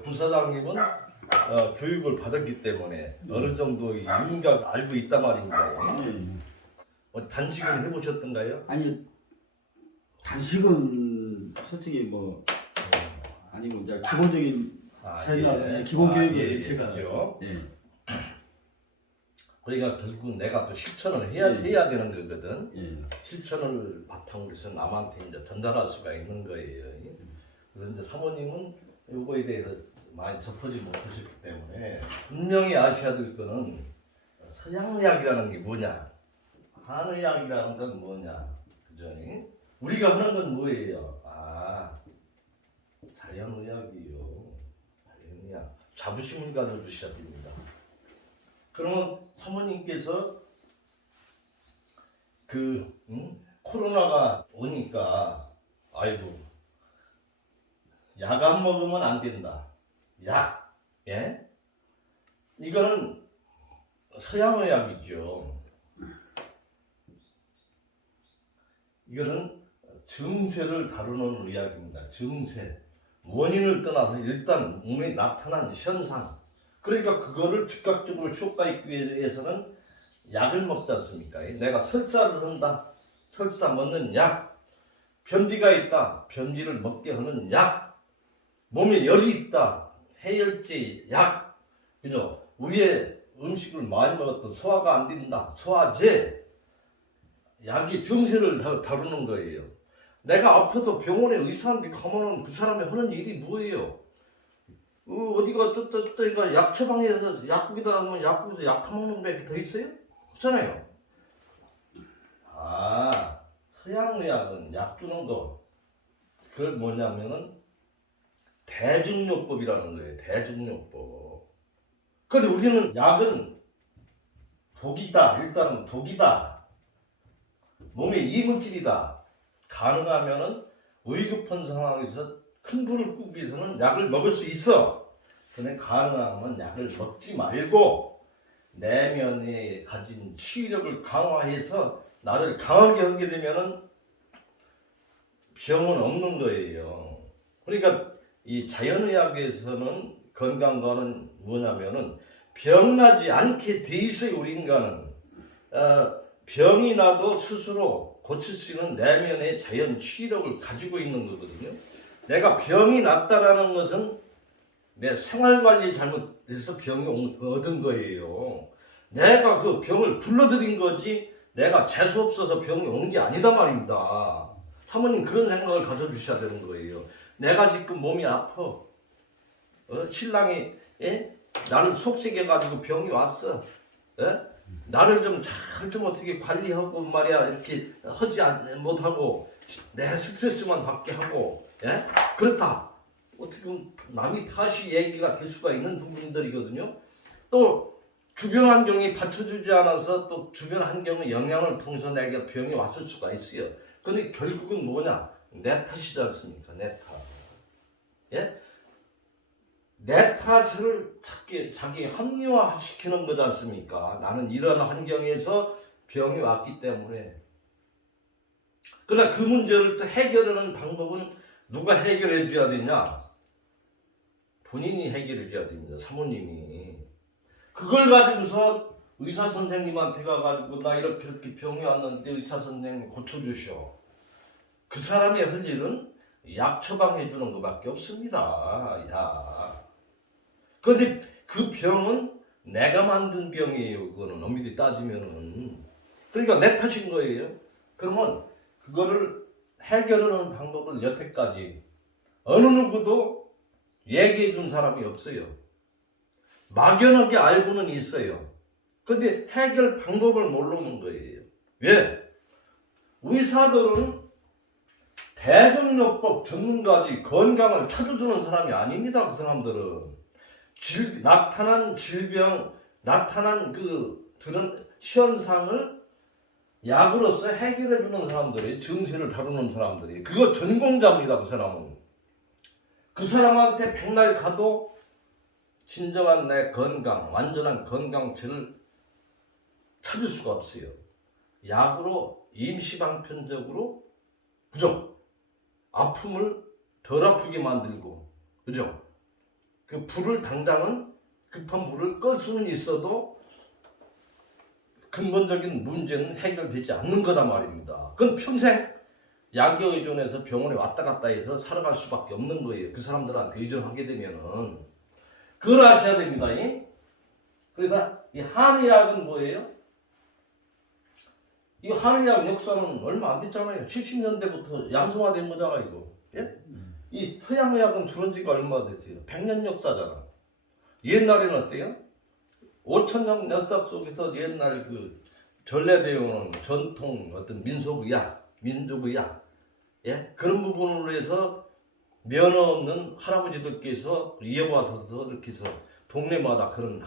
부사장님은 교육을 받았기 때문에 어느 정도의 윤곽을 알고 있단 말입니다. 단식을 해보셨던가요? 아니 단식은 솔직히 뭐 아니면 이제 기본적인 자기가 기본 교육을 제가 그렇죠. 예. 그러니까 결국 내가 또 실천을 해야 되는 거거든. 예. 실천을 바탕으로 해서 남한테 이제 전달할 수가 있는 거예요. 그래서 이제 사모님은 요거에 대해서 많이 접하지 못하셨기 때문에 분명히 아셔야 될 거는 서양의학이라는 게 뭐냐, 한의학이라는 건 뭐냐, 그죠? 우리가 하는 건 뭐예요? 자연의학이요. 자연의학. 자부심을 가져주셔야 됩니다. 그러면 사모님께서 코로나가 오니까 아이고 약 안 먹으면 안 된다. 약, 예? 이거는 서양의학이죠. 이것은 증세를 다루는 의학입니다. 증세, 원인을 떠나서 일단 몸에 나타난 현상. 그러니까 그거를 즉각적으로 효과있기 위해서는 약을 먹지 않습니까? 내가 설사를 한다. 설사 먹는 약. 변비가 있다. 변비를 먹게 하는 약. 몸에 열이 있다. 해열제 약. 그죠? 위에 음식을 많이 먹었던 소화가 안 된다. 소화제. 약이 증세를 다루는 거예요. 내가 아파서 병원에 의사한테 가면은 그 사람이 하는 일이 뭐예요? 어디가 저가 약 처방해서 약국에다 하면 약국에서 약 처먹는 게 더 있어요? 없잖아요. 서양의학은 약 주는 거. 그걸 뭐냐면은 대증요법이라는 거예요. 대증요법. 근데 우리는 약은 독이다. 일단은 독이다. 몸에 이물질이다. 가능하면은 위급한 상황에서 큰 불을 끄기 위해서는 약을 먹을 수 있어. 근데 가능하면 약을 먹지 말고 내면에 가진 치유력을 강화해서 나를 강하게 하게 되면은 병은 없는 거예요. 그러니까 이 자연의학에서는 건강과는 뭐냐면은 병나지 않게 돼 있어요. 우리 인간은 병이 나도 스스로 고칠 수 있는 내면의 자연 치유력을 가지고 있는 거거든요. 내가 병이 났다라는 것은 내 생활관리 잘못해서 병이 얻은 거예요. 내가 그 병을 불러들인 거지 내가 재수 없어서 병이 온 게 아니다 말입니다. 사모님 그런 생각을 가져주셔야 되는 거예요. 내가 지금 몸이 아파. 신랑이 나를 속삭여가지고 병이 왔어. 나를 좀 어떻게 관리하고 말이야 이렇게 하지 못하고 내 스트레스만 받게 하고 그렇다. 어떻게 보면 남이 탓이 얘기가 될 수가 있는 부분들이거든요. 또 주변 환경이 받쳐주지 않아서 또 주변 환경의 영향을 통해서 내게 병이 왔을 수가 있어요. 근데 결국은 뭐냐? 내 탓이지 않습니까? 내 탓. 내 탓을 자기 합리화시키는 거지 않습니까? 나는 이런 환경에서 병이 왔기 때문에. 그러나 그 문제를 또 해결하는 방법은 누가 해결해 줘야 되냐? 본인이 해결해 줘야 됩니다. 사모님이. 그걸 가지고서 의사 선생님한테 가가지고 나 이렇게 병이 왔는데 의사 선생님 고쳐주셔. 그 사람이 할 일은 약 처방해 주는 것밖에 없습니다. 그런데 그 병은 내가 만든 병이에요. 그거는 엄밀히 따지면은. 그러니까 내 탓인 거예요. 그러면 그거를 해결하는 방법을 여태까지 어느 누구도 얘기해 준 사람이 없어요. 막연하게 알고는 있어요. 근데 해결 방법을 모르는 거예요. 왜? 의사들은 대증요법 전문가지 건강을 찾아주는 사람이 아닙니다. 그 사람들은. 나타난 질병, 나타난 그런 현상을 약으로서 해결해주는 사람들이, 증세를 다루는 사람들이. 그거 전공자입니다. 그 사람은. 그 사람한테 백날 가도 진정한 내 건강, 완전한 건강체를 찾을 수가 없어요. 약으로 임시방편적으로, 그죠? 아픔을 덜 아프게 만들고, 그죠? 그 불을 당장은 급한 불을 끌 수는 있어도 근본적인 문제는 해결되지 않는 거다 말입니다. 그건 평생 약에 의존해서 병원에 왔다 갔다 해서 살아갈 수밖에 없는 거예요. 그 사람들한테 의존하게 되면은. 그걸 아셔야 됩니다. 그래서 이 한의학은 뭐예요? 이 한의학 역사는 얼마 안 됐잖아요. 70년대부터 양성화된 거잖아, 이거. 예? 이 서양의학은 들어온 지가 얼마 됐어요? 100년 역사잖아. 옛날에는 어때요? 5천년 역사 속에서 옛날 그 전래되어오는 전통 어떤 민속의학, 민족의학, 예? 그런 부분으로 해서 면허 없는 할아버지들께서 이어받아서 이렇게 해서 동네마다 그런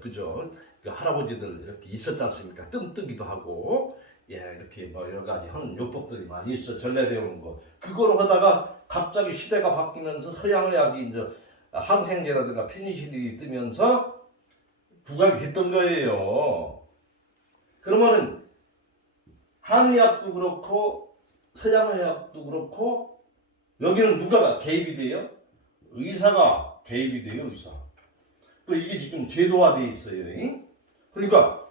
그죠? 그 할아버지들 이렇게 있었지 않습니까? 뜸뜨기도 하고, 예, 이렇게 뭐 여러 가지 하는 요법들이 많이 있어, 전래되어오는 거. 그거로 하다가 갑자기 시대가 바뀌면서 서양의학이 이제 항생제라든가 페니실린이 뜨면서 부각이 됐던 거예요. 그러면은 한의학도 그렇고 서양의학도 그렇고 여기는 누가 개입이 돼요? 의사가 개입이 돼요, 의사. 또 이게 지금 제도화되어 있어요. 그러니까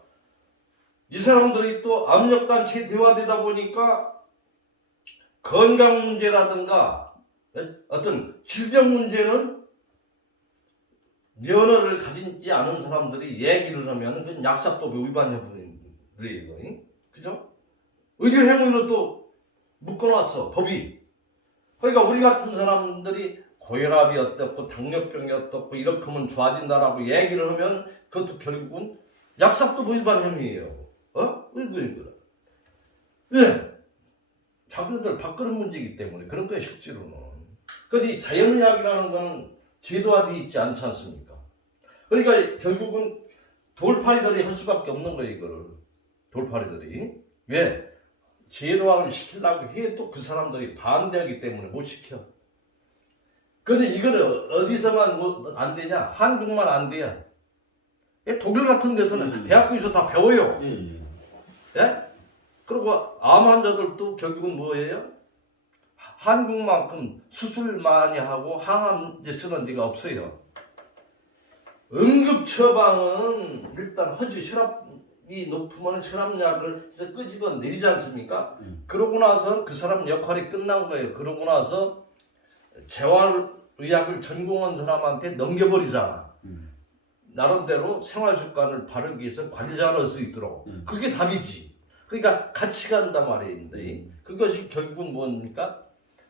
이 사람들이 또 압력단체에 대화되다 보니까 건강 문제라든가 어떤 질병 문제는 면허를 가지지 않은 사람들이 얘기를 하면 그건 약사법 위반 여부예요. 그죠? 의료행위로 또 묶어놨어, 법이. 그러니까 우리 같은 사람들이 고혈압이 어떻고 당뇨병이 어떻고 이렇게 하면 좋아진다라고 얘기를 하면 그것도 결국은 약사법 위반 혐의예요. 의구인 거라. 왜? 자기들 밥그릇 문제이기 때문에 그런 거예요, 실제로는. 근데 이 자연의학이라는 거는 제도화되어 있지 않지 않습니까? 그러니까 결국은 돌팔이들이 할 수밖에 없는 거예요, 이거를. 돌팔이들이. 왜? 제도화를 시키려고 해도 그 사람들이 반대하기 때문에 못 시켜. 근데 이거를 어디서만 안 되냐? 한국만 안 돼요. 독일 같은 데서는 대학교에서 다 배워요. 예? 그리고 암 환자들도 결국은 뭐예요? 한국만큼 수술 많이 하고 항암제 쓰는 데가 없어요. 응급 처방은 일단 허지 혈압이 높으면 혈압약을 해서 끄집어 내리지 않습니까? 그러고 나서 그 사람 역할이 끝난 거예요. 그러고 나서 재활의학을 전공한 사람한테 넘겨버리잖아. 나름대로 생활습관을 바르기 위해서 관리자를 할 수 있도록. 그게 답이지. 그러니까 같이 간단 말이에요. 그것이 결국은 뭡니까?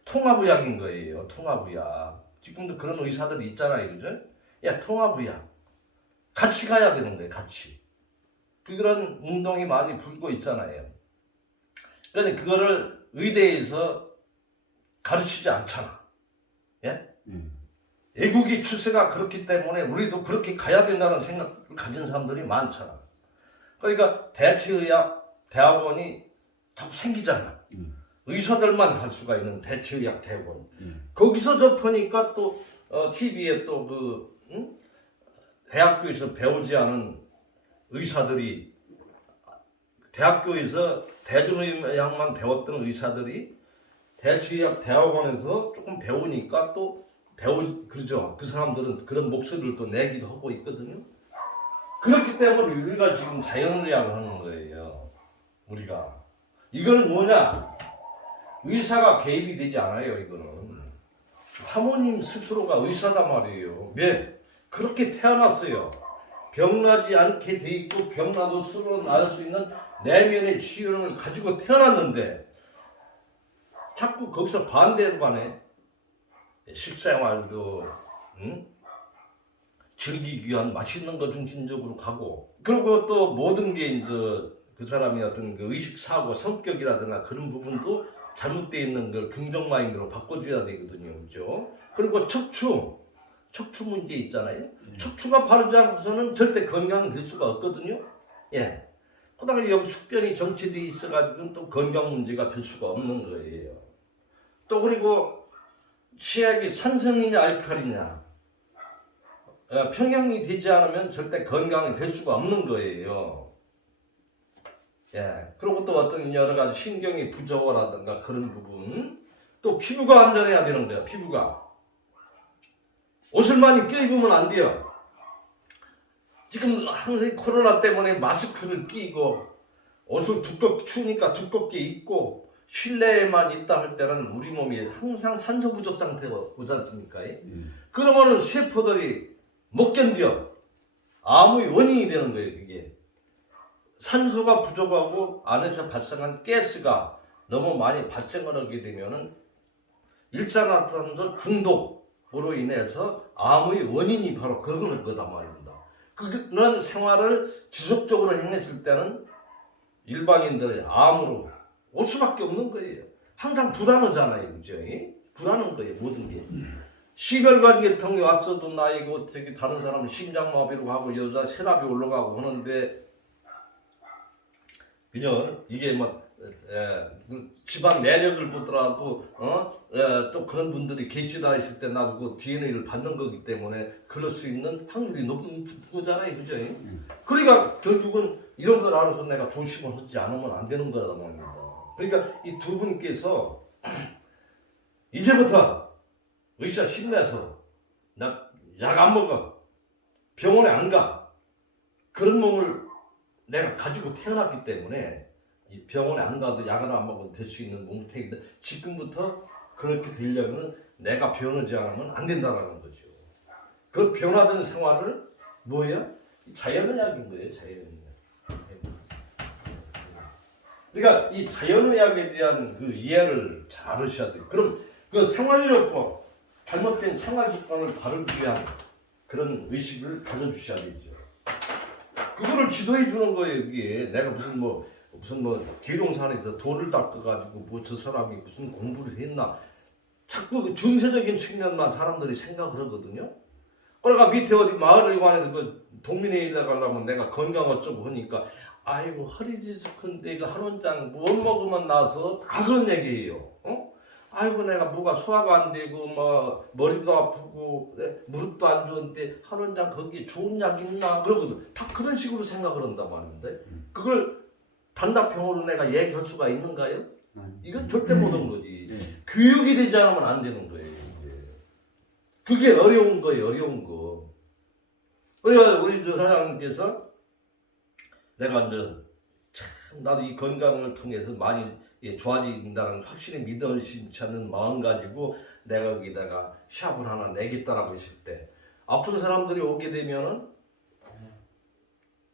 통합의학인 거예요. 통합의학. 지금도 그런 의사들이 있잖아요. 그죠? 야, 통합의학. 같이 가야 되는 거예요. 같이. 그런 운동이 많이 불고 있잖아요. 그런데 그거를 의대에서 가르치지 않잖아. 예? 애국의 추세가 그렇기 때문에 우리도 그렇게 가야 된다는 생각을 가진 사람들이 많잖아. 그러니까 대체의학 대학원이 자꾸 생기잖아. 의사들만 갈 수가 있는 대체의학 대학원. 거기서 접하니까 또 TV에 또 대학교에서 배우지 않은 의사들이 대학교에서 대중의학만 배웠던 의사들이 대체의학 대학원에서 조금 배우니까 또 그러죠. 그 사람들은 그런 목소리를 또 내기도 하고 있거든요. 그렇기 때문에 우리가 지금 자연의학을 하는 거예요. 우리가. 이거는 뭐냐? 의사가 개입이 되지 않아요, 이거는. 사모님 스스로가 의사단 말이에요. 왜? 그렇게 태어났어요. 병나지 않게 돼 있고 병나도 술로 나을 수 있는 내면의 치유를 가지고 태어났는데 자꾸 거기서 반대로 가네. 식생활도 즐기기 위한 맛있는 거 중심적으로 가고, 그리고 또 모든 게 이제 그 사람이 어떤 그 의식 사고 성격이라든가 그런 부분도 잘못되어 있는 걸 긍정 마인드로 바꿔줘야 되거든요. 그죠? 그리고 척추 문제 있잖아요. 척추가 바르지 않고서는 절대 건강이 될 수가 없거든요. 예. 그다음에 여기 숙변이 정체되어 있어가지고 또 건강 문제가 될 수가 없는 거예요. 또 그리고 치약이 산성이냐 알칼리냐 평형이 되지 않으면 절대 건강이 될 수가 없는 거예요. 예. 그리고 또 어떤 여러 가지 신경이 부조화라든가 그런 부분, 또 피부가 안전해야 되는 거예요. 피부가. 옷을 많이 껴입으면 안 돼요. 지금 항상 코로나 때문에 마스크를 끼고 옷을 두껍게 추우니까 두껍게 입고 실내에만 있다 할 때는 우리 몸이 항상 산소 부족 상태가 오지 않습니까? 그러면은 세포들이 못 견뎌. 암의 원인이 되는 거예요, 그게. 산소가 부족하고 안에서 발생한 가스가 너무 많이 발생을 하게 되면은 일산화탄소 중독으로 인해서 암의 원인이 바로 그런 거다 말입니다. 그런 생활을 지속적으로 행했을 때는 일반인들의 암으로 올 수밖에 없는 거예요. 항상 불안하잖아요, 그죠? 불안한 거예요, 모든 게. 심혈관계통이 왔어도 나이고 되게 다른 사람은 심장마비로 가고 여자 혈압이 올라가고 하는데 그죠? 이게 뭐 집안 내력을 보더라도 또 그런 분들이 계시다 했을 때 나도 그 DNA를 받는 거기 때문에 그럴 수 있는 확률이 높은 거잖아요, 그죠? 그러니까 결국은 이런 걸 알아서 내가 조심을 하지 않으면 안 되는 거라고 합니다. 그러니까 이 두 분께서 이제부터 의사 힘내서 나 약 안 먹어, 병원에 안 가, 그런 몸을 내가 가지고 태어났기 때문에 이 병원에 안 가도 약을 안 먹어도 될 수 있는 몸태인데 지금부터 그렇게 되려면 내가 변하지 않으면 안 된다는 거죠. 그 변화된 생활을 뭐예요? 자연의학인 거예요, 자연의학. 그러니까 이 자연의학에 대한 그 이해를 잘 하셔야 돼요. 그럼 그 생활요법, 잘못된 생활습관을 바르기 위한 그런 의식을 가져주셔야 되죠. 그거를 지도해 주는 거예요, 이게. 내가 무슨 뭐 계룡산에서 돌을 닦아가지고 뭐 저 사람이 무슨 공부를 했나. 자꾸 그 중세적인 측면만 사람들이 생각을 하거든요. 그러니까 밑에 어디 마을에 관해서 그 동민회의에 가려면 내가 건강 어쩌고 하니까 아이고 허리 디스크인데 이거 한 원장 못 먹으면 나서 다 그런 얘기예요. 아이고 내가 뭐가 소화가 안 되고 뭐 머리도 아프고 무릎도 안 좋은데 한 원장 거기에 좋은 약 있나 그러거든. 다 그런 식으로 생각을 한단 말인데 그걸 단답형으로 내가 얘기할 수가 있는가요? 이건 절대 못한 거지. 교육이 되지 않으면 안 되는 거예요. 그게 어려운 거예요, 어려운 거. 그러니까 우리 저 사장님께서 내가 이제 참 나도 이 건강을 통해서 많이 좋아진다는 확실히 믿음을 심지 않는 마음 가지고 내가 여기다가 샵을 하나 내겠다라고 했을 때 아픈 사람들이 오게 되면은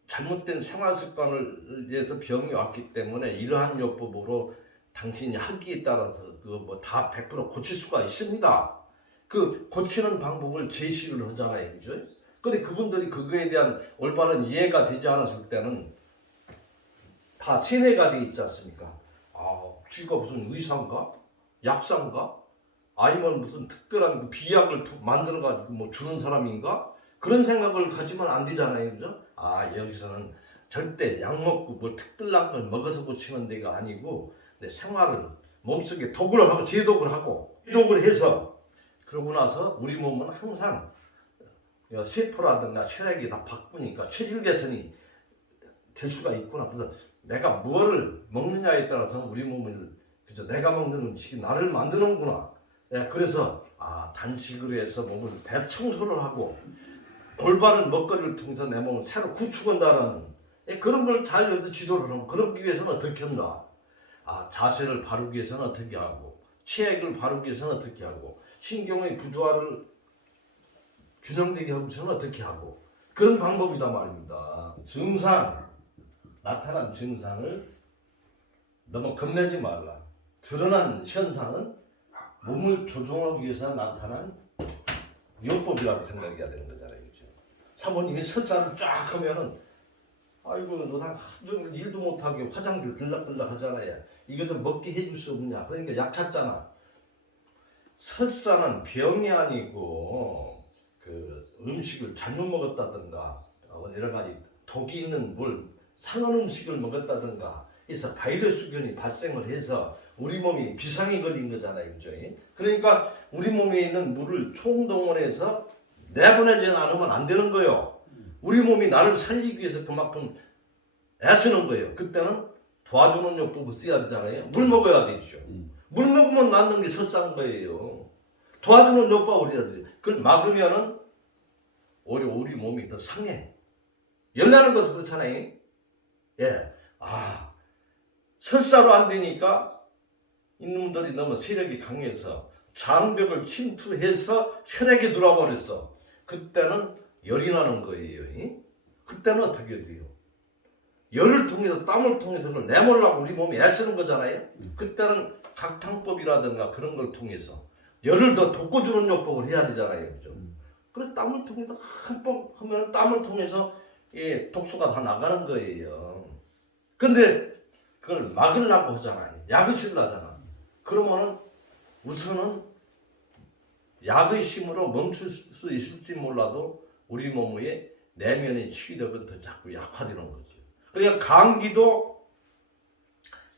잘못된 생활 습관을 위해서 병이 왔기 때문에 이러한 요법으로 당신이 하기에 따라서 그 뭐 다 100% 고칠 수가 있습니다. 그 고치는 방법을 제시를 하잖아요, 그죠? 근데 그분들이 그거에 대한 올바른 이해가 되지 않았을 때는 다 세뇌가 돼 있지 않습니까? 쥐가 무슨 의사인가? 약사인가? 아니면 무슨 특별한 비약을 만들어가지고 뭐 주는 사람인가? 그런 생각을 가지면 안 되잖아요, 그죠? 여기서는 절대 약 먹고 뭐 특별한 걸 먹어서 고치는 데가 아니고 내 생활을 몸속에 독을 하고 제독을 하고 독을 해서 그러고 나서 우리 몸은 항상 세포라든가 혈액이 다 바꾸니까 체질 개선이 될 수가 있구나. 그래서 내가 뭐를 먹느냐에 따라서 우리 몸을 그죠? 내가 먹는 음식이 나를 만드는구나. 그래서 단식으로 해서 몸을 대청소를 하고 올바른 먹거리를 통해서 내 몸을 새로 구축한다는 그런 걸 잘 여기서 지도를 하고 그러기 위해서는 어떻게 한다. 자세를 바르기 위해서는 어떻게 하고 체액을 바르기 위해서는 어떻게 하고 신경의 부조화를 균형되게 하기 위해서는 어떻게 하고 그런 방법이다 말입니다. 나타난 증상을 너무 겁내지 말라. 드러난 현상은 몸을 조종하기 위해서 나타난 요법이라고 생각해야 되는 거잖아요, 그죠? 사모님이 설사를 쫙 하면은 아이고 너 하루 일도 못하게 화장실 들락들락 하잖아요. 이거 좀 먹게 해줄 수 없냐? 그러니까 약 찾잖아. 설사는 병이 아니고 그 음식을 잘못 먹었다든가 여러 가지 독이 있는 물 상한 음식을 먹었다든가 해서 바이러스균이 발생을 해서 우리 몸이 비상이 걸린 거잖아요, 그죠? 그러니까 우리 몸에 있는 물을 총동원해서 내보내지 않으면 안 되는 거예요. 우리 몸이 나를 살리기 위해서 그만큼 애쓰는 거예요. 그때는 도와주는 요법을 써야 되잖아요. 물 먹어야 되죠. 물 먹으면 낫는 게 설사인 거예요. 도와주는 요법을 해야 돼. 그걸 막으면은 오히려 우리 몸이 더 상해. 열나는 것도 그렇잖아요. 예. 설사로 안 되니까 이놈들이 너무 세력이 강해서 장벽을 침투해서 혈액에 들어와 버렸어. 그때는 열이 나는 거예요. 그때는 어떻게 돼요? 열을 통해서 땀을 통해서 그걸 내몰라고 우리 몸이 애쓰는 거잖아요. 그때는 각탕법이라든가 그런 걸 통해서 열을 더 돋궈주는 요법을 해야 되잖아요. 그죠? 그래서 땀을 통해서 한번 하면 땀을 통해서 독소가 다 나가는 거예요. 근데 그걸 막으려고 하잖아요. 약을 쓰려잖아. 그러면은 우선은 약의 힘으로 멈출 수 있을지 몰라도 우리 몸의 내면의 치유력은 더 자꾸 약화되는 거죠. 그러니까 감기도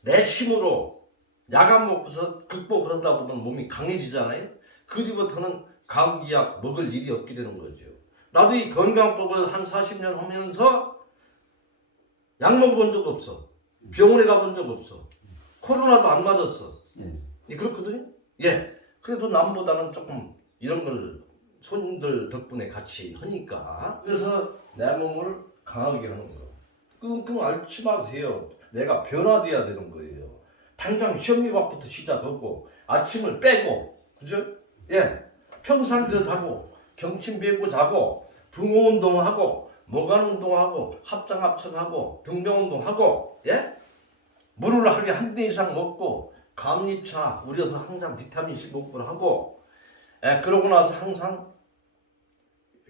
내 힘으로 약 안 먹고서 극복을 하다 보면 몸이 강해지잖아요. 그 뒤부터는 감기약 먹을 일이 없게 되는 거죠. 나도 이 건강법을 한 40년 하면서 약 먹어본 적 없어. 병원에 가본 적 없어. 코로나도 안 맞았어. 그렇거든요. 예. 그래도 남보다는 조금 이런 걸 손님들 덕분에 같이 하니까. 그래서 내 몸을 강하게 하는 거. 끙끙 앓지 마세요. 내가 변화돼야 되는 거예요. 당장 현미밥부터 시작하고 아침을 빼고, 그죠? 예. 평상듯 하고 경침 베고 자고 붕어 운동하고 모관 운동하고 합장 합성하고 등병 운동하고, 예? 물을 하루에 한 대 이상 먹고 감리차 우려서 항상 비타민C 먹고 하고, 예, 그러고 나서 항상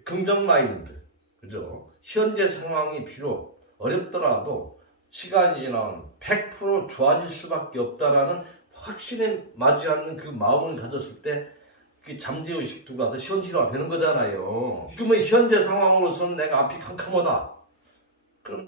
긍정 마인드, 그죠? 현재 상황이 비록 어렵더라도 시간이 지나면 100% 좋아질 수밖에 없다라는 확신에 맞이하는 그 마음을 가졌을 때 그 잠재의식도가 더 현실화 되는 거잖아요. 지금의 현재 상황으로서는 내가 앞이 캄캄하다. 그럼